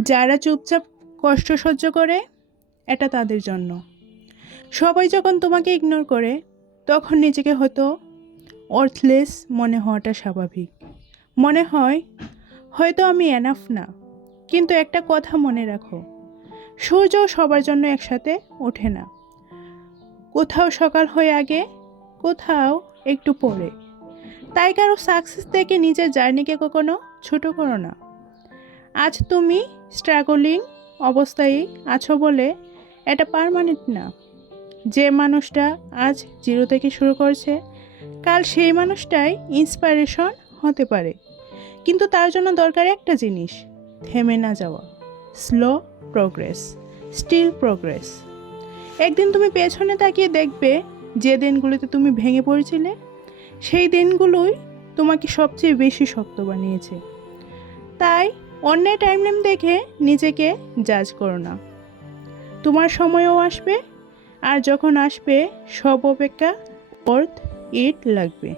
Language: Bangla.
যারা চুপচাপ কষ্ট সহ্য করে, এটা তাদের জন্য। সবাই যখন তোমাকে ইগনোর করে, তখন নিজেকে অর্থলেস মনে হওয়াটা স্বাভাবিক। মনে হয় হয়তো আমি এনাফ না। কিন্তু একটা কথা মনে রাখো, সূর্য সবার জন্য একসাথে ওঠে না। কোথাও সকাল হয়ে আগে, কোথাও একটু পরে। তাই কারো সাকসেস দেখে নিজের জার্নিকে কখনো ছোট করো না। আজ তুমি স্ট্রাগলিং অবস্থায় আছো বলে এটা পার্মানেন্ট না। যে মানুষটা আজ জিরো থেকে শুরু করছে, কাল সেই মানুষটাই ইন্সপিরেশন হতে পারে। কিন্তু তার জন্য দরকার একটা জিনিস, থেমে না যাওয়া। Slow progress, still progress. একদিন তুমি পেছনে তাকিয়ে দেখবে, যে দিনগুলোতে তুমি ভেঙে পড়েছিলে, সেই দিনগুলোই তোমাকে সবচেয়ে বেশি শক্ত বানিয়েছে। তাই অন্যের টাইমলাইন দেখে নিজেকে জাজ করো না। তোমার সময়ও আসবে, আর যখন আসবে সব অপেক্ষা অর্থ ইট লাগবে।